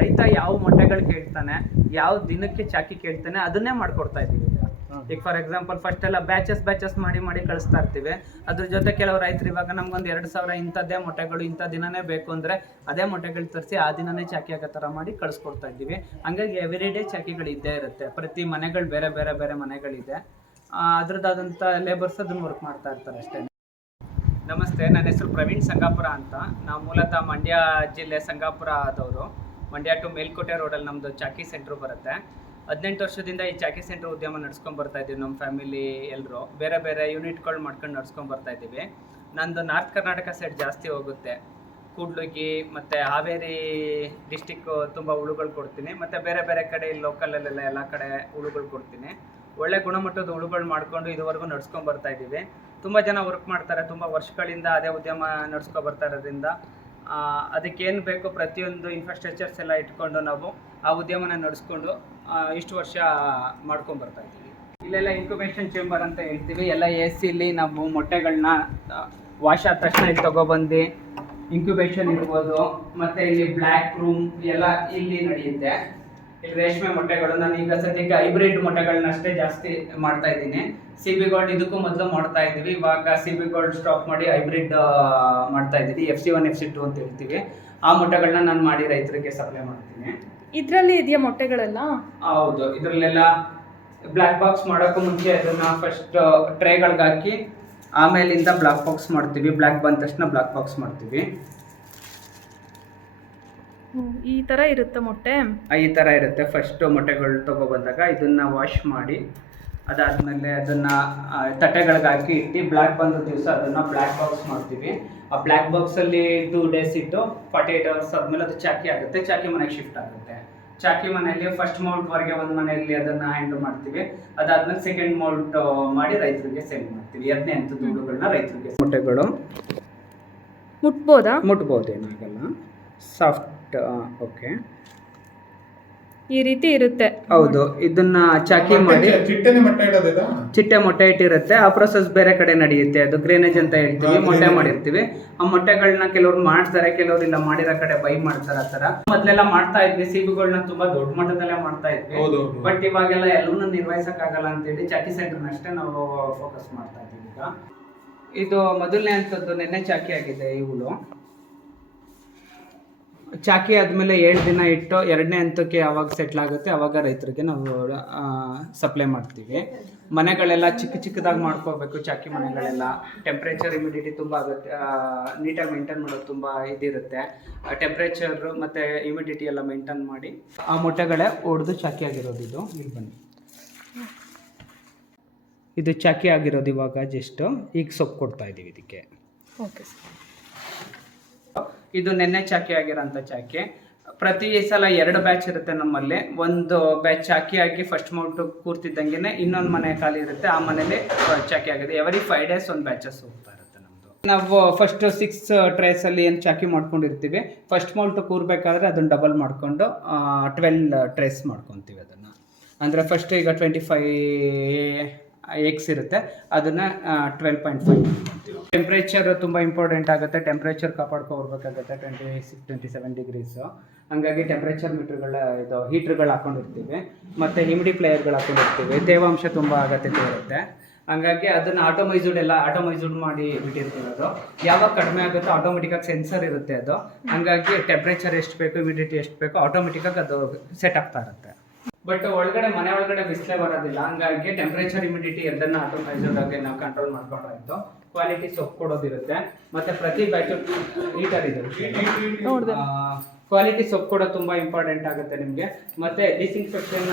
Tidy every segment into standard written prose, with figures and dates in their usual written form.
ರೈತ ಯಾವ ಮೊಟ್ಟೆಗಳು ಕೇಳ್ತಾನೆ, ಯಾವ ದಿನಕ್ಕೆ ಚಾಕಿ ಕೇಳ್ತಾನೆ ಅದನ್ನೇ ಮಾಡ್ಕೊಡ್ತಾ ಇದ್ದೀವಿ ಈಗ ಫಾರ್ ಎಕ್ಸಾಂಪಲ್ ಫಸ್ಟ್ ಎಲ್ಲ ಬ್ಯಾಚಸ್ ಮಾಡಿ ಕಳಿಸ್ತಾ ಇರ್ತೀವಿ. ಅದ್ರ ಜೊತೆ ಕೆಲವು ರೈತರು ಇವಾಗ ನಮ್ಗೊಂದು 2,000 ಇಂಥದ್ದೇ ಮೊಟ್ಟೆಗಳು ಇಂಥ ದಿನನೇ ಬೇಕು ಅಂದರೆ ಅದೇ ಮೊಟ್ಟೆಗಳು ತರಿಸಿ ಆ ದಿನನೇ ಚಾಕಿ ಆಗೋ ಥರ ಮಾಡಿ ಕಳಿಸ್ಕೊಡ್ತಾ ಇದ್ದೀವಿ. ಹಂಗಾಗಿ ಎವ್ರಿಡೇ ಚಾಕಿಗಳು ಇದ್ದೇ ಇರುತ್ತೆ. ಪ್ರತಿ ಮನೆಗಳು ಬೇರೆ ಮನೆಗಳಿದೆ. ಅದ್ರದ್ದಾದಂಥ ಲೇಬರ್ಸ್ ಅದನ್ನು ವರ್ಕ್ ಮಾಡ್ತಾ ಇರ್ತಾರೆ ಅಷ್ಟೇ. ನಮಸ್ತೆ, ನನ್ನ ಹೆಸರು ಪ್ರವೀಣ್ ಸಂಗಾಪುರ ಅಂತ. ನಾವು ಮೂಲತಃ ಮಂಡ್ಯ ಜಿಲ್ಲೆ ಸಂಗಾಪುರ ಆದವರು. ಮಂಡ್ಯ ಟು ಮೇಲ್ಕೋಟೆ ರೋಡಲ್ಲಿ ನಮ್ಮದು ಚಾಕಿ ಸೆಂಟ್ರು ಬರುತ್ತೆ. 18 ವರ್ಷದಿಂದ ಈ ಚಾಕಿ ಸೆಂಟ್ರ್ ಉದ್ಯಮ ನಡ್ಸ್ಕೊಂಡು ಬರ್ತಾ ಇದ್ದೀವಿ. ನಮ್ಮ ಫ್ಯಾಮಿಲಿ ಎಲ್ಲರೂ ಬೇರೆ ಯೂನಿಟ್ಗಳು ಮಾಡ್ಕೊಂಡು ನಡ್ಸ್ಕೊಂಡು ಬರ್ತಾ ಇದ್ದೀವಿ. ನಂದು ನಾರ್ತ್ ಕರ್ನಾಟಕ ಸೈಡ್ ಜಾಸ್ತಿ ಹೋಗುತ್ತೆ. ಕೂಡ್ಲಿಗಿ ಮತ್ತು ಹಾವೇರಿ ಡಿಸ್ಟಿಕ್ಕು ತುಂಬ ಹುಳುಗಳು ಕೊಡ್ತೀನಿ. ಮತ್ತು ಬೇರೆ ಕಡೆ ಲೋಕಲಲ್ಲೆಲ್ಲ ಎಲ್ಲ ಕಡೆ ಹುಳುಗಳು ಕೊಡ್ತೀನಿ. ಒಳ್ಳೆ ಗುಣಮಟ್ಟದ ಹುಳುಗಳು ಮಾಡಿಕೊಂಡು ಇದುವರೆಗೂ ನಡ್ಸ್ಕೊಂಡು ಬರ್ತಾ ಇದ್ದೀವಿ. ತುಂಬ ಜನ ವರ್ಕ್ ಮಾಡ್ತಾರೆ. ತುಂಬ ವರ್ಷಗಳಿಂದ ಅದೇ ಉದ್ಯಮ ನಡ್ಸ್ಕೊಂಡು ಬರ್ತಾ ಇರೋದ್ರಿಂದ ಅದಕ್ಕೇನು ಬೇಕು ಪ್ರತಿಯೊಂದು ಇನ್ಫ್ರಾಸ್ಟ್ರಕ್ಚರ್ಸ್ ಎಲ್ಲ ಇಟ್ಕೊಂಡು ನಾವು ಆ ಉದ್ಯಮನ ನಡೆಸ್ಕೊಂಡು ಇಷ್ಟು ವರ್ಷ ಮಾಡ್ಕೊಂಡು ಬರ್ತಾ ಇದ್ದೀವಿ. ಇಲ್ಲೆಲ್ಲ ಇನ್ಕ್ಯುಬೇಷನ್ ಚೇಂಬರ್ ಅಂತ ಹೇಳ್ತೀವಿ. ಎಲ್ಲ AC ನಾವು ಮೊಟ್ಟೆಗಳನ್ನ ವಾಶ್ ಆದ ತಕ್ಷಣ ಇಲ್ಲಿ ತೊಗೊಬಂದು ಇನ್ಕ್ಯುಬೇಷನ್ ಇರ್ಬೋದು. ಮತ್ತು ಇಲ್ಲಿ ಬ್ಲ್ಯಾಕ್ ರೂಮ್ ಎಲ್ಲ ಇಲ್ಲಿ ನಡೆಯುತ್ತೆ. ಇಲ್ಲಿ ರೇಷ್ಮೆ ಮೊಟ್ಟೆಗಳು ನಾನು ಈಗ ಸದ್ಯಕ್ಕೆ ಹೈಬ್ರಿಡ್ ಮೊಟ್ಟೆಗಳನ್ನ ಅಷ್ಟೇ ಜಾಸ್ತಿ ಮಾಡ್ತಾ ಇದ್ದೀನಿ. CB ಗೋಲ್ಡ್ ಇದಕ್ಕೂ ಮೊದಲು ಮಾಡ್ತಾ ಇದ್ವಿ. ಇವಾಗ CB ಗೋಲ್ಡ್ ಸ್ಟಾಪ್ ಮಾಡಿ ಹೈಬ್ರಿಡ್ ಮಾಡ್ತಾ ಇದ್ದೀನಿ. FC1 FC2 ಅಂತ ಹೇಳ್ತೀವಿ. ಆ ಮೊಟ್ಟೆಗಳನ್ನ ನಾನು ಮಾಡಿ ರೈತರಿಗೆ ಸಪ್ಲೈ ಮಾಡ್ತೀನಿ. ಇದರಲ್ಲಿ ಇದೆಯಾ ಮೊಟ್ಟೆಗಳೆಲ್ಲ? ಹೌದು, ಇದರಲ್ಲೆಲ್ಲ ಬ್ಲ್ಯಾಕ್ ಬಾಕ್ಸ್ ಮಾಡೋಕ್ಕೂ ಮುಂಚೆ ಅದನ್ನ ಫಸ್ಟ್ ಟ್ರೇಗಳಿಗೆ ಹಾಕಿ ಆಮೇಲಿಂದ ಬ್ಲ್ಯಾಕ್ ಬಾಕ್ಸ್ ಮಾಡ್ತೀವಿ. ಬ್ಲ್ಯಾಕ್ ಬಂದ ತಕ್ಷಣ ಬ್ಲ್ಯಾಕ್ ಬಾಕ್ಸ್ ಮಾಡ್ತೀವಿ. ಈ ಥರ ಇರುತ್ತೆ ಮೊಟ್ಟೆ? ಈ ಥರ ಇರುತ್ತೆ. ಫಸ್ಟ್ ಮೊಟ್ಟೆಗಳು ತೊಗೊಬಂದಾಗ ಇದನ್ನು ವಾಶ್ ಮಾಡಿ ಅದಾದಮೇಲೆ ಅದನ್ನು ತಟ್ಟೆಗಳಿಗೆ ಹಾಕಿ ಇಟ್ಟು ಬ್ಲ್ಯಾಕ್ ಬಂದ ದಿವಸ ಅದನ್ನು ಬ್ಲ್ಯಾಕ್ ಬಾಕ್ಸ್ ಮಾಡ್ತೀವಿ. ಆ ಬ್ಲ್ಯಾಕ್ ಬಾಕ್ಸಲ್ಲಿ 2 days ಇಟ್ಟು 48 hours ಆದಮೇಲೆ ಅದು ಚಾಕಿ ಆಗುತ್ತೆ. ಚಾಕಿ ಮನೆಗೆ ಶಿಫ್ಟ್ ಆಗುತ್ತೆ. ಚಾಕಿ ಮನೆಯಲ್ಲಿ ಫಸ್ಟ್ ಮೌಲ್ಟ್ವರೆಗೆ ಒಂದು ಮನೆಯಲ್ಲಿ ಅದನ್ನು ಹ್ಯಾಂಡಲ್ ಮಾಡ್ತೀವಿ. ಅದಾದಮೇಲೆ ಸೆಕೆಂಡ್ ಮೌಲ್ಟ್ ಮಾಡಿ ರೈತರಿಗೆ ಸೇಲ್ ಮಾಡ್ತೀವಿ. 15 ದುಡ್ಡುಗಳನ್ನ ರೈತರಿಗೆ. ಮೊಟ್ಟೆಗಳು ಮುಟ್ಬೋದು, ಏನಾಗಲ್ಲ. ಸಾಫ್ಟ್. ಓಕೆ, ಈ ರೀತಿ ಇರುತ್ತೆ. ಹೌದು, ಇದನ್ನ ಚಾಕಿ ಮಾಡಿ ಚಿಟ್ಟೆ ಮೊಟ್ಟೆ ಇಟ್ಟಿರುತ್ತೆ. ಆ ಪ್ರೊಸೆಸ್ ಬೇರೆ ಕಡೆ ನಡೆಯುತ್ತೆ. ಅದು ಗ್ರೇನೇಜ್ ಅಂತ ಹೇಳ್ತೀವಿ. ಮೊಟ್ಟೆ ಮಾಡಿರ್ತೀವಿ. ಆ ಮೊಟ್ಟೆಗಳನ್ನ ಕೆಲವ್ರು ಮಾಡ್ತಾರೆ, ಕೆಲವ್ರು ಇಲ್ಲ ಮಾಡಿರೋ ಕಡೆ ಬೈ ಮಾಡ್ತಾರೆ. ಆ ಥರ ಮೊದಲೆಲ್ಲ ಮಾಡ್ತಾ ಇದ್ವಿ. CBಗಳನ್ನ ತುಂಬಾ ದೊಡ್ಡ ಮಟ್ಟದಲ್ಲೇ ಮಾಡ್ತಾ ಇದ್ವಿ. ಬಟ್ ಇವಾಗೆಲ್ಲ ಎಲ್ಲವನ್ನೂ ನಿರ್ವಹಿಸಕ್ಕಾಗಲ್ಲ ಅಂತೇಳಿ ಚಾಕಿ ಸೆಂಟರ್ನ ಅಷ್ಟೇ ನಾವು ಫೋಕಸ್ ಮಾಡ್ತಾ ಇದ್ದೀವಿ. ಈಗ ಇದು ಮೊದಲನೇ ಹಂತದ್ದು ನೆನ್ನೆ ಚಾಕಿ ಆಗಿದೆ. ಇವುಗಳು ಚಾಕಿ ಆದಮೇಲೆ 7 ದಿನ ಇಟ್ಟು 2ನೇ ಹಂತಕ್ಕೆ ಯಾವಾಗ ಸೆಟ್ಲ್ ಆಗುತ್ತೆ ಆವಾಗ ರೈತರಿಗೆ ನಾವು ಸಪ್ಲೈ ಮಾಡ್ತೀವಿ. ಮನೆಗಳೆಲ್ಲ ಚಿಕ್ಕದಾಗಿ ಮಾಡ್ಕೋಬೇಕು. ಚಾಕಿ ಮನೆಗಳೆಲ್ಲ ಟೆಂಪ್ರೇಚರ್ ಹ್ಯುಮಿಡಿಟಿ ತುಂಬ ಆಗುತ್ತೆ. ನೀಟಾಗಿ ಮೇಂಟೈನ್ ಮಾಡೋದು ತುಂಬ ಇದಿರುತ್ತೆ. ಟೆಂಪ್ರೇಚರು ಮತ್ತು ಹ್ಯುಮಿಡಿಟಿ ಎಲ್ಲ ಮೇಂಟೈನ್ ಮಾಡಿ ಆ ಮೊಟ್ಟೆಗಳೇ ಒಡೆದು ಚಾಕಿ ಆಗಿರೋದು. ಇದು ಇಲ್ಲಿ ಬನ್ನಿ, ಇದು ಚಾಕಿ ಆಗಿರೋದು. ಇವಾಗ ಜಸ್ಟ್ ಈಗ ಸೊಪ್ಪು ಕೊಡ್ತಾ ಇದ್ದೀವಿ ಇದಕ್ಕೆ. Okay sir. ಇದು ನೆನ್ನೆ ಚಾಕಿ ಆಗಿರೋಂಥ ಚಾಕಿ. ಪ್ರತಿ ಸಲ 2 ಬ್ಯಾಚ್ ಇರುತ್ತೆ ನಮ್ಮಲ್ಲಿ. ಒಂದು ಬ್ಯಾಚ್ ಚಾಕಿ ಆಗಿ ಫಸ್ಟ್ ಮೌಂಟ್ ಕೂರ್ತಿದ್ದಂಗೆ ಇನ್ನೊಂದು ಮನೆ ಖಾಲಿ ಇರುತ್ತೆ. ಆ ಮನೇಲಿ ಚಾಕಿ ಆಗಿದೆ. ಎವ್ರಿ 5 days ಒಂದು ಬ್ಯಾಚಸ್ ಹೋಗ್ತಾ ಇರುತ್ತೆ ನಮ್ಮದು. ನಾವು ಫಸ್ಟ್ 6 ಟ್ರೇಸಲ್ಲಿ ಏನು ಚಾಕಿ ಮಾಡ್ಕೊಂಡಿರ್ತೀವಿ, ಫಸ್ಟ್ ಮೌಂಟ್ ಕೂರ್ಬೇಕಾದ್ರೆ ಅದನ್ನು ಡಬಲ್ ಮಾಡಿಕೊಂಡು 12 ಟ್ರೇಸ್ ಮಾಡ್ಕೊತೀವಿ. ಅದನ್ನು ಅಂದರೆ ಫಸ್ಟ್ ಈಗ 25 eggs ಇರುತ್ತೆ, ಅದನ್ನು 12.5 ಮಾಡ್ಕೊತೀವಿ. ಟೆಂಪ್ರೇಚರ್ ತುಂಬ ಇಂಪಾರ್ಟೆಂಟ್ ಆಗುತ್ತೆ. ಟೆಂಪ್ರೇಚರ್ ಕಾಪಾಡ್ಕೊಬರ್ಬೇಕಾಗುತ್ತೆ 26-27 degrees. ಹಂಗಾಗಿ ಟೆಂಪ್ರೇಚರ್ ಮೀಟರ್ಗಳ ಇದು ಹೀಟ್ರ್ಗಳು ಹಾಕೊಂಡಿರ್ತೀವಿ. ಮತ್ತು ಹ್ಯುಮಿಡಿಫೈಯರ್ಗಳು ಹಾಕೊಂಡಿರ್ತೀವಿ. ತೇವಾಂಶ ತುಂಬ ಅಗತ್ಯತೆ ಇರುತ್ತೆ. ಹಂಗಾಗಿ ಅದನ್ನು ಆಟೋಮೈಸ್ಡ್ ಮಾಡಿ ಬಿಟ್ಟಿರ್ತೀವಿ. ಅದು ಯಾವಾಗ ಕಡಿಮೆ ಆಗುತ್ತೋ ಆಟೋಮೆಟಿಕ್ಕಾಗಿ ಸೆನ್ಸರ್ ಇರುತ್ತೆ ಅದು. ಹಂಗಾಗಿ ಟೆಂಪ್ರೇಚರ್ ಎಷ್ಟು ಬೇಕು, ಹ್ಯುಮಿಡಿಟಿ ಎಷ್ಟು ಬೇಕು ಆಟೋಮೆಟಿಕ್ಕಾಗಿ ಅದು ಸೆಟ್ ಆಗ್ತಾ ಇರುತ್ತೆ. ಬಟ್ ಮನೆ ಒಳಗಡೆ ಬಿಸಿಲೇ ಬರೋದಿಲ್ಲ. ಹಂಗಾಗಿ ಟೆಂಪ್ರೇಚರ್ ಹ್ಯುಮಿಡಿಟಿ ಎರಡನ್ನ ಆಟೋಮೈಸ್ಡ್ ಆಗಿ ನಾವು ಕಂಟ್ರೋಲ್ ಮಾಡ್ಕೊಂಡ್ರಾಯ್ತು. ಕ್ವಾಲಿಟಿ ಸೊಪ್ಪು ಕೊಡೋದಿರುತ್ತೆ. ಮತ್ತೆ ಪ್ರತಿ ಬ್ಯಾಚ್ ಹೀಟರ್ ಇದೆ. ಕ್ವಾಲಿಟಿ ಸೊಪ್ಪು ಕೊಡೋದು ತುಂಬ ಇಂಪಾರ್ಟೆಂಟ್ ಆಗುತ್ತೆ ನಿಮಗೆ. ಮತ್ತೆ ಡಿಸ್ಇನ್ಫೆಕ್ಷನ್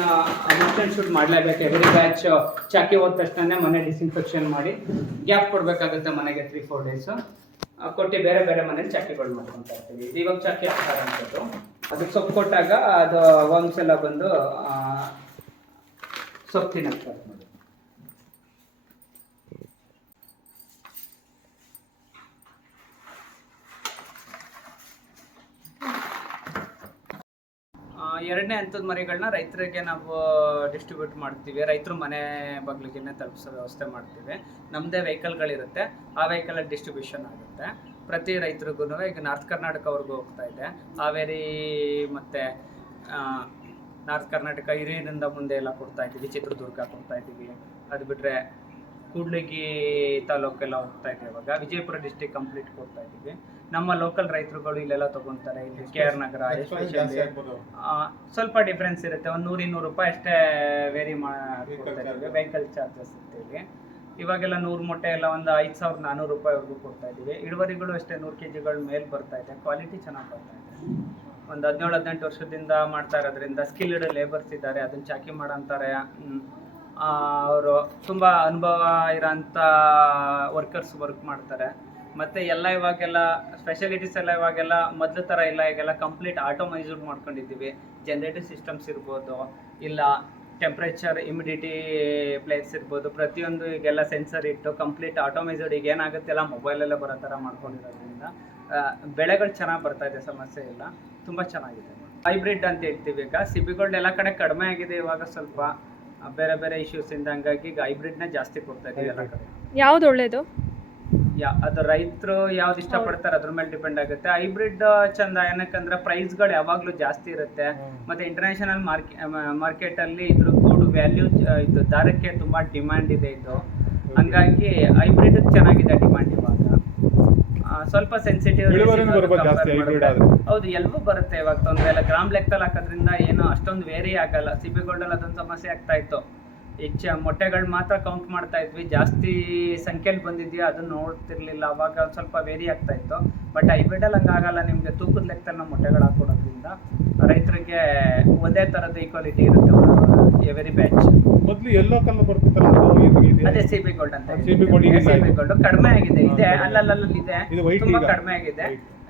ಮಸ್ಟ್ ಶೂಟ್ ಮಾಡಲೇಬೇಕು. ಎವ್ರಿ ಬ್ಯಾಚ್ ಚಾಕಿ ಹೋದ ತಕ್ಷಣ ಮನೆ ಡಿಸ್ಇನ್ಫೆಕ್ಷನ್ ಮಾಡಿ ಗ್ಯಾಪ್ ಕೊಡಬೇಕಾಗುತ್ತೆ ಮನೆಗೆ 3-4 days ಕೊಟ್ಟು ಬೇರೆ ಮನೇಲಿ ಚಾಕಿಗಳು ಮಾಡ್ಕೊತಾ ಇರ್ತೀವಿ. ಇವಾಗ ಚಾಕಿ ಹಾಕ್ತಾರೆ ಅಂಥದ್ದು. ಅದಕ್ಕೆ ಸೊಪ್ಪು ಕೊಟ್ಟಾಗ ಅದು ಒಂದ್ಸಲ ಬಂದು ಸೊಪ್ಪು ತಿನ್ನಕ್ಕೆ ನೋಡಿ. ಎರಡನೇ ಹಂತದ ಮರಿಗಳನ್ನ ರೈತರಿಗೆ ನಾವು ಡಿಸ್ಟ್ರಿಬ್ಯೂಟ್ ಮಾಡ್ತೀವಿ. ರೈತರು ಮನೆ ಬಾಗಿಲಿಗೆ ತಲುಪಿಸೋ ವ್ಯವಸ್ಥೆ ಮಾಡ್ತೀವಿ. ನಮ್ಮದೇ ವೆಹಿಕಲ್ಗಳಿರುತ್ತೆ. ಆ ವೆಹಿಕಲಲ್ಲಿ ಡಿಸ್ಟ್ರಿಬ್ಯೂಷನ್ ಆಗುತ್ತೆ. ಪ್ರತಿ ರೈತರಿಗೂ ಈಗ ನಾರ್ತ್ ಕರ್ನಾಟಕವರೆಗೂ ಹೋಗ್ತಾ ಇದೆ. ಹಾವೇರಿ ಮತ್ತು ನಾರ್ತ್ ಕರ್ನಾಟಕ ಹಿರಿಯರಿಂದ ಮುಂದೆ ಎಲ್ಲ ಕೊಡ್ತಾ ಇದ್ದೀವಿ, ಚಿತ್ರದುರ್ಗ ಕೊಡ್ತಾ ಇದ್ದೀವಿ. ಅದು ಬಿಟ್ಟರೆ ಕೂಡ್ಲಿಗಿ ತಾಲೂಕೆಲ್ಲ ಹೋಗ್ತಾ ಇದೆ. ಇವಾಗ ವಿಜಯಪುರ ಡಿಸ್ಟಿಕ್ ಕಂಪ್ಲೀಟ್ ಕೊಡ್ತಾ ಇದ್ದೀವಿ. ನಮ್ಮ ಲೋಕಲ್ ರೈತರುಗಳು ಇಲ್ಲೆಲ್ಲ ತೊಗೊತಾರೆ. ಇಲ್ಲಿ KR ನಗರ ಎಸ್ಪೆಷಲಿ ಸ್ವಲ್ಪ ಡಿಫ್ರೆನ್ಸ್ ಇರುತ್ತೆ. ಒಂದು 100-200 ರೂಪಾಯಿ ಅಷ್ಟೇ ವೇರಿ ಮಾಡ್ಕೊಡ್ತಾ ಇದ್ದೀವಿ ವೆಹಿಕಲ್ ಚಾರ್ಜಸ್ ಅಂತೇಳಿ. ಇವಾಗೆಲ್ಲ 100 ಮೊಟ್ಟೆ ಎಲ್ಲ ಒಂದು 5400 ರೂಪಾಯಿವರೆಗೂ ಕೊಡ್ತಾ ಇದ್ದೀವಿ. ಇಳುವರಿಗಳು ಅಷ್ಟೇ 100 kgಗಳ ಮೇಲೆ ಬರ್ತಾ ಇದೆ. ಕ್ವಾಲಿಟಿ ಚೆನ್ನಾಗಿ ಬರ್ತಾ ಇದೆ. ಒಂದು 17-18 ವರ್ಷದಿಂದ ಮಾಡ್ತಾ ಇರೋದ್ರಿಂದ ಸ್ಕಿಲ್ಡ್ ಲೇಬರ್ಸ್ ಇದ್ದಾರೆ. ಅದನ್ನು ಚಾಕಿ ಮಾಡೋಂತಾರೆ. ಅವರು ತುಂಬ ಅನುಭವ ಇರೋಂಥ ವರ್ಕರ್ಸ್ ವರ್ಕ್ ಮಾಡ್ತಾರೆ. ಮತ್ತು ಎಲ್ಲ ಇವಾಗೆಲ್ಲ ಸ್ಪೆಷಾಲಿಟೀಸ್ ಎಲ್ಲ ಇವಾಗೆಲ್ಲ ಮೊದಲು ಥರ ಇಲ್ಲ. ಈಗೆಲ್ಲ ಕಂಪ್ಲೀಟ್ ಆಟೋಮೈಸ್ಡ್ ಮಾಡ್ಕೊಂಡಿದ್ದೀವಿ. ಜನರೇಟಿವ್ ಸಿಸ್ಟಮ್ಸ್ ಇರ್ಬೋದು, ಇಲ್ಲ ಟೆಂಪ್ರೇಚರ್ ಇಮಿಡಿಟಿ ಪ್ಲೇಸ್ ಇರ್ಬೋದು, ಪ್ರತಿಯೊಂದು ಈಗೆಲ್ಲ ಸೆನ್ಸರ್ ಇಟ್ಟು ಕಂಪ್ಲೀಟ್ ಆಟೋಮೈಸ್ಡ್. ಈಗ ಏನಾಗುತ್ತೆ ಎಲ್ಲ ಮೊಬೈಲಲ್ಲೇ ಬರೋ ಥರ ಮಾಡ್ಕೊಂಡಿರೋದ್ರಿಂದ ಬೆಳೆಗಳು ಚೆನ್ನಾಗಿ ಬರ್ತಾ ಇದೆ. ಸಮಸ್ಯೆ ಇಲ್ಲ, ತುಂಬ ಚೆನ್ನಾಗಿದೆ. ಹೈಬ್ರಿಡ್ ಅಂತ ಹೇಳ್ತೀವಿ. ಈಗ ಸಿಬಿಗೋಲ್ಡ್ ಎಲ್ಲ ಕಡೆ ಕಡಿಮೆ ಆಗಿದೆ ಇವಾಗ, ಸ್ವಲ್ಪ ಬೇರೆ ಬೇರೆ ಇಶ್ಯೂಸಿಂದ. ಹಂಗಾಗಿ ಈಗ ಹೈಬ್ರಿಡ್ನ ಜಾಸ್ತಿ ಕೊಡ್ತಾ ಇದ್ದೀವಿ ಎಲ್ಲ ಕಡೆ. ಯಾವ್ದು ಒಳ್ಳೇದು? ಅದು ರೈತರು ಯಾವ್ದು ಇಷ್ಟಪಡ್ತಾರೆ ಅದ್ರ ಮೇಲೆ ಡಿಪೆಂಡ್ ಆಗುತ್ತೆ. ಹೈಬ್ರಿಡ್ ಚಂದ, ಏನಕ್ಕಂದ್ರೆ ಪ್ರೈಸ್ಗಳು ಯಾವಾಗಲೂ ಜಾಸ್ತಿ ಇರುತ್ತೆ. ಮತ್ತು ಇಂಟರ್ನ್ಯಾಷನಲ್ ಮಾರ್ಕೆಟಲ್ಲಿ ಇದ್ರ ಗೂಡು ವ್ಯಾಲ್ಯೂ ಇದು ದಾರಕ್ಕೆ ತುಂಬ ಡಿಮ್ಯಾಂಡ್ ಇದೆ ಇದು. ಹಂಗಾಗಿ ಹೈಬ್ರಿಡ್ ಚೆನ್ನಾಗಿದೆ ಡಿಮ್ಯಾಂಡ್ ಇವಾಗ. ಸ್ವಲ್ಪ ಸೆನ್ಸಿಟಿವ್. ಹೌದು, ಎಲ್ಲವೂ ಬರುತ್ತೆ ಇವಾಗ, ತೊಂದರೆ ಇಲ್ಲ. ಗ್ರಾಮ್ ಲೆಕ್ಕದಲ್ಲಿ ಹಾಕೋದ್ರಿಂದ ಏನು ಅಷ್ಟೊಂದು ವೇರಿ ಆಗಲ್ಲ. ಸಿಬಿಗೋಲ್ಡಲ್ಲಿ ಅದೊಂದು ಸಮಸ್ಯೆ ಆಗ್ತಾ ಇತ್ತು. ಮೊಟ್ಟೆಗಳು ಮಾತ್ರ ಕೌಂಟ್ ಮಾಡ್ತಾ ಇದ್ವಿ, ಜಾಸ್ತಿ ಸಂಖ್ಯೆಯಲ್ಲಿ ಬಂದಿದೆಯಾ ಅದನ್ನು ನೋಡ್ತಿರ್ಲಿಲ್ಲ. ಅವಾಗ ಒಂದು ಸ್ವಲ್ಪ ವೇರಿ ಆಗ್ತಾ ಇತ್ತು. ಬಟ್ ಹೈಬ್ರಿಡಲ್ಲಿ ಹಂಗಾಗಲ್ಲ. ನಿಮಗೆ ತೂಕದ ಲೆಕ್ಕದಲ್ಲಿ ನಾವು ಮೊಟ್ಟೆಗಳು ಹಾಕೊಡೋದ್ರಿಂದ ರೈತರಿಗೆ ಒಂದೇ ಥರದ ಈಕ್ವಾಲಿಟಿ ಇರುತ್ತೆ ಎವರಿ ಬ್ಯಾಚ್. ಮೊದಲು ಎಲ್ಲೋ ಕಲ್ಲು ಬರ್ತಿತ್ತಲ್ಲ, ಅದೇ ಸಿಬಿಗೋಲ್ಡ್ ಅಂತ. ಸಿಬಿಗೋಲ್ಡ್ ಕಡಿಮೆ ಆಗಿದೆ, ಇದೆ ಅಲ್ಲಲ್ಲಿ ಇದೆ, ತುಂಬಾ ಕಡಿಮೆ ಆಗಿದೆ.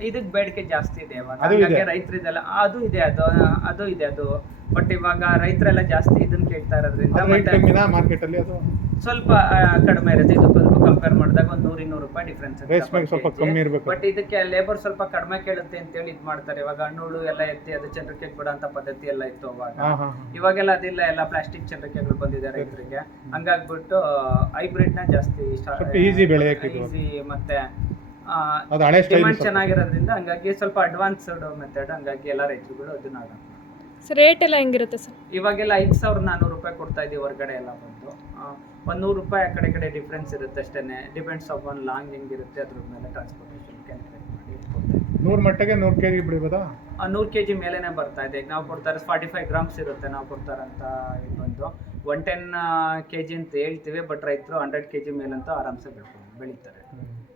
ಇದಕ್ಕೆ ಬೇಡಿಕೆ ಜಾಸ್ತಿ ಇದೆ ಇವಾಗ. ಹಾಗಾಗಿ ರೈತರಿದೆಲ್ಲ ಅದು ಇದೆ, ಅದು ಇದೆ ಅದು. ಬಟ್ ಇವಾಗ ರೈತರೆಲ್ಲ ಜಾಸ್ತಿ ಇದನ್ನ ಕೇಳ್ತಾ ಇರೋದ್ರಿಂದ ಮಾರ್ಕೆಟ್ ಅಲ್ಲಿ ಅದು ಸ್ವಲ್ಪ ಕಡಿಮೆ ಇರುತ್ತೆ. ಇದಕ್ಕೂ ಕಂಪೇರ್ ಮಾಡಿದಾಗ ಒಂದು 100-200 ರೂಪಾಯಿ ಡಿಫ್ರೆನ್ಸ್ ಇರುತ್ತೆ. ಬಟ್ ಇದಕ್ಕೆ ಲೇಬರ್ ಸ್ವಲ್ಪ ಕಡಿಮೆ ಕೇಳುತ್ತೆ ಅಂತೇಳಿ ಇದು ಮಾಡ್ತಾರೆ. ಇವಾಗ ಹಣ್ಣುಗಳು ಎಲ್ಲ ಎತ್ತಿ ಅದು ಚಂದ್ರಕ್ಕೆ ಬಿಡೋ ಅಂತ ಪದ್ಧತಿ ಎಲ್ಲ ಇತ್ತು ಅವಾಗ. ಇವಾಗೆಲ್ಲ ಅದಿಲ್ಲ, ಎಲ್ಲ ಪ್ಲಾಸ್ಟಿಕ್ ಚಂದ್ರಕೆಗಳು ಬಂದಿದೆ ರೈತರಿಗೆ. ಹಂಗಾಗ್ಬಿಟ್ಟು ಹೈಬ್ರಿಡ್ ನ ಜಾಸ್ತಿ ಈಸಿ ಮತ್ತೆ ಡಿಮ್ಯಾಂಡ್ ಚೆನ್ನಾಗಿರೋದ್ರಿಂದ ಹಂಗಾಗಿ ಸ್ವಲ್ಪ ಅಡ್ವಾನ್ಸ್ಡ್ ಮೆಥಡ್. ಹಂಗಾಗಿ ಎಲ್ಲ ರೈತರುಗಳು ಅದನ್ನ ಸರ್ ರೇಟ್ ಎಲ್ಲ ಹೆಂಗಿರುತ್ತೆ ಸರ್? ಇವಾಗೆಲ್ಲ 5400 ರೂಪಾಯಿ ಕೊಡ್ತಾ ಇದ್ದೀವಿ ಹೊರಗಡೆ ಎಲ್ಲ ಬಂದು. ಒಂದು 100 ರೂಪಾಯಿ ಆ ಕಡೆ ಡಿಫ್ರೆನ್ಸ್ ಇರುತ್ತೆ ಅಷ್ಟೇ. ಡಿಪೆಂಡ್ಸ್ ಆನ್ ಲಾಂಗ್ ಹೆಂಗಿರುತ್ತೆ ಅದ್ರ ಮೇಲೆ ಟ್ರಾನ್ಸ್ಪೋರ್ಟೇಷನ್ ಕ್ಯಾಲ್ಕುಲೇಟ್ ಮಾಡಿ ಕೊಡ್ತಾ ಇದ್ದೀವಿ. 100 ಮಟ್ಟಿಗೆ 100 kg ಬಿಡ್ಬೋದಾ? 100 kg ಮೇಲೆನೇ ಬರ್ತಾ ಇದೆ. ಈಗ ನಾವು ಕೊಡ್ತಾರೆ 45 ಗ್ರಾಮ್ಸ್ ಇರುತ್ತೆ ನಾವು ಕೊಡ್ತಾರಂತ. ಇದು ಬಂದು 110 kg ಅಂತ ಹೇಳ್ತೀವಿ. ಬಟ್ ರೈತರು 100 kg ಮೇಲಂತೂ ಆರಾಮ್ಸೆ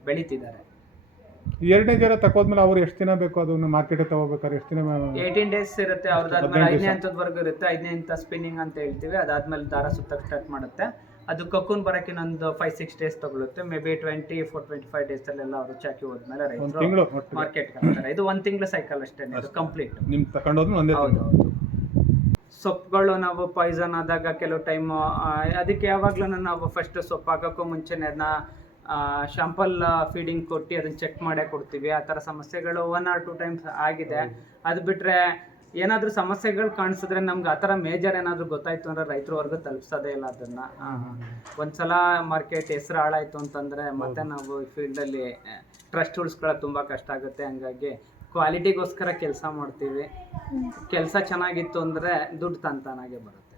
ಬೆಳೀತಿದ್ದಾರೆ. ಎರಡನೇ ಜರ ತಗೋದ್ಮೇಲೆ ಅವ್ರು ಎಷ್ಟು ದಿನ ಬೇಕು ಅದನ್ನು ಮಾರ್ಕೆಟ್ ತಗೋಬೇಕಾದ್ರೆ? ಎಷ್ಟು ದಿನ? 18 ಡೇಸ್ ಇರುತ್ತೆ ಅವ್ರದ್ದಾದ್ಮೇಲೆ. 5ನೇ ಹಂತದವರೆಗೂ ಇರುತ್ತೆ. 5ನೇ ಹಂತ ಸ್ಪಿನ್ನಿಂಗ್ ಅಂತ ಹೇಳ್ತೀವಿ. ಅದಾದ್ಮೇಲೆ ದಾರ ಸುತ್ತಕ್ಕೆ ಸ್ಟಾರ್ಟ್ ಮಾಡುತ್ತೆ. ಅದು ಕಕ್ಕೂನ್ ಬರೋಕ್ಕೆ ಇನ್ನೊಂದು 5-6 ಡೇಸ್ ತಗೊಳುತ್ತೆ. ಮೇ ಬಿ 24-25 ಡೇಸ್ ಅಲ್ಲೆಲ್ಲ ಅವರು ಚಾಕಿ ಹೋದ್ಮೇಲೆ ರೈತರು ಮಾರ್ಕೆಟ್ಗೆ ಹಾಕ್ತಾರೆ. ಇದು 1 ತಿಂಗಳು ಸೈಕಲ್ ಅಷ್ಟೇ, ಇದು ಕಂಪ್ಲೀಟ್. ನಿಮ್ ತಗೊಂಡೋದ್ಮೇಲೆ ಒಂದೇ. ಹೌದು. ಸೊಪ್ಪುಗಳು ನಾವು ಪಾಯ್ಸನ್ ಆದಾಗ ಕೆಲವು ಟೈಮ್ ಅದಕ್ಕೆ ಯಾವಾಗ್ಲೂ ನಾವು ಫಸ್ಟ್ ಸೊಪ್ಪು ಹಾಕೋಕ್ಕೂ ಮುಂಚೆನೆ ಅದನ್ನ ಶಾಂಪಲ್ ಫೀಡಿಂಗ್ ಕೊಟ್ಟು ಅದನ್ನ ಚೆಕ್ ಮಾಡೇ ಕೊಡ್ತೀವಿ. ಆ ಥರ ಸಮಸ್ಯೆಗಳು 1 or 2 ಟೈಮ್ಸ್ ಆಗಿದೆ. ಅದು ಬಿಟ್ಟರೆ ಏನಾದರೂ ಸಮಸ್ಯೆಗಳು ಕಾಣಿಸಿದ್ರೆ ನಮ್ಗೆ ಆ ಥರ ಮೇಜರ್ ಏನಾದರೂ ಗೊತ್ತಾಯ್ತು ಅಂದರೆ ರೈತರವರೆಗೂ ತಲುಪಿಸೋದೇ ಇಲ್ಲ ಅದನ್ನು. ಒಂದ್ಸಲ ಮಾರ್ಕೆಟ್ ಹೆಸರು ಹಾಳಾಯಿತು ಅಂತಂದರೆ ಮತ್ತೆ ನಾವು ಫೀಲ್ಡಲ್ಲಿ ಟ್ರಸ್ಟ್ ಉಳಿಸ್ಕೊಳ್ಳೋದು ತುಂಬ ಕಷ್ಟ ಆಗುತ್ತೆ. ಹಂಗಾಗಿ ಕ್ವಾಲಿಟಿಗೋಸ್ಕರ ಕೆಲಸ ಮಾಡ್ತೀವಿ. ಕೆಲಸ ಚೆನ್ನಾಗಿತ್ತು ಅಂದರೆ ದುಡ್ಡು ತಂತಾನಾಗೆ ಬರುತ್ತೆ.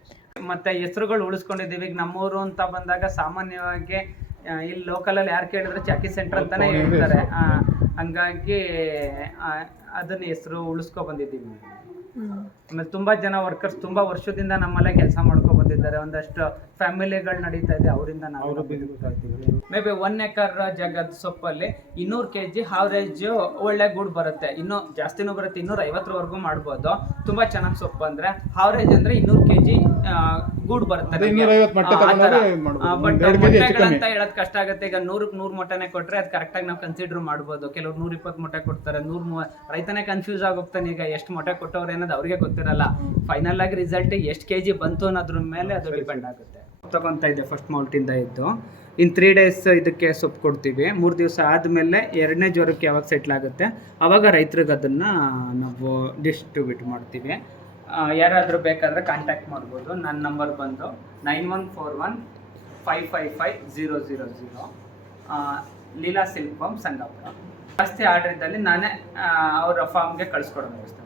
ಮತ್ತು ಹೆಸರುಗಳು ಉಳಿಸ್ಕೊಂಡಿದ್ದೀವಿ. ಈಗ ನಮ್ಮೂರು ಅಂತ ಬಂದಾಗ ಸಾಮಾನ್ಯವಾಗಿ ಇಲ್ಲಿ ಲೋಕಲಲ್ಲಿ ಯಾರು ಕೇಳಿದ್ರೆ ಚಾಕಿ ಸೆಂಟರ್ ಅಂತಾನೆ ಹೇಳ್ತಾರೆ. ಹಂಗಾಗಿ ಅದನ್ನ ಹೆಸರು ಉಳಿಸ್ಕೊ ಬಂದಿದ್ದೀವಿ. ಆಮೇಲೆ ತುಂಬಾ ಜನ ವರ್ಕರ್ಸ್ ತುಂಬಾ ವರ್ಷದಿಂದ ನಮ್ಮಲ್ಲೇ ಕೆಲಸ ಮಾಡ್ಕೊ ಬಂದಿದ್ದಾರೆ. ಒಂದಷ್ಟು ಫ್ಯಾಮಿಲಿಗಳು ನಡೀತಾ ಇದೆ, ಅವರಿಂದ ನಾವು ಮೇ ಬಿ 1 ಎಕರ್ ಜಾಗದ ಸೊಪ್ಪಲ್ಲಿ 200 kg ಹಾವರೇಜ್ ಒಳ್ಳೆ ಗೂಡು ಬರುತ್ತೆ. ಇನ್ನೂ ಜಾಸ್ತಿನೂ ಬರುತ್ತೆ, 250ವರೆಗೂ ಮಾಡ್ಬೋದು. ತುಂಬಾ ಚೆನ್ನಾಗಿ ಸೊಪ್ಪು ಅಂದ್ರೆ ಹಾವರೇಜ್ ಅಂದ್ರೆ 200 kg ಗೂಡು ಬರುತ್ತೆ. ಬಟ್ ಮೊಟ್ಟೆಗಳಂತ ಹೇಳೋದ್ ಕಷ್ಟ ಆಗುತ್ತೆ. ಈಗ 100ಕ್ಕೆ 100 ಮೊಟ್ಟೆನೆ ಕೊಟ್ರೆ ಅದು ಕರೆಕ್ಟಾಗಿ ನಾವು ಕನ್ಸಿಡರ್ ಮಾಡ್ಬೋದು. ಕೆಲವ್ರು 120 ಮೊಟ್ಟೆ ಕೊಡ್ತಾರೆ, 130. ರೈತನೇ ಕನ್ಫ್ಯೂಸ್ ಆಗೋಗ್ತಾನೆ. ಈಗ ಎಷ್ಟು ಮೊಟ್ಟೆ ಕೊಟ್ಟವ್ರು ಏನದು ಅವ್ರಿಗೆ ಗೊತ್ತಿರಲ್ಲ. ಫೈನಲ್ ಆಗಿ ರಿಸಲ್ಟ್ ಎಷ್ಟು kg ಬಂತು ಅನ್ನೋದ್ರ ಮೇಲೆ ಅದು ಡಿಪೆಂಡ್ ಆಗುತ್ತೆ. ತಗೊಂತ ಇದೆ ಫಸ್ಟ್ ಮೌಲ್ಟಿಂದ ಇದ್ದು. ಇನ್ 3 days ಇದಕ್ಕೆ ಸೊಪ್ಪು ಕೊಡ್ತೀವಿ. 3 ದಿವಸ ಆದಮೇಲೆ 2ನೇ ಜ್ವರಕ್ಕೆ ಯಾವಾಗ ಸೆಟ್ಲ್ ಆಗುತ್ತೆ ಆವಾಗ ರೈತರಿಗೆ ಅದನ್ನು ನಾವು ಡಿಸ್ಟ್ರಿಬ್ಯೂಟ್ ಮಾಡ್ತೀವಿ. ಯಾರಾದರೂ ಬೇಕಾದರೆ ಕಾಂಟ್ಯಾಕ್ಟ್ ಮಾಡ್ಬೋದು. ನನ್ನ ನಂಬರ್ ಬಂದು 9141555000. Leela silk farm Sangapura. ಜಾಸ್ತಿ ಆರ್ಡರ್ ಇದ್ದಲ್ಲಿ ನಾನೇ ಅವರ ಫಾರ್ಮ್ಗೆ ಕಳಿಸ್ಕೊಡೋ ವ್ಯವಸ್ಥೆ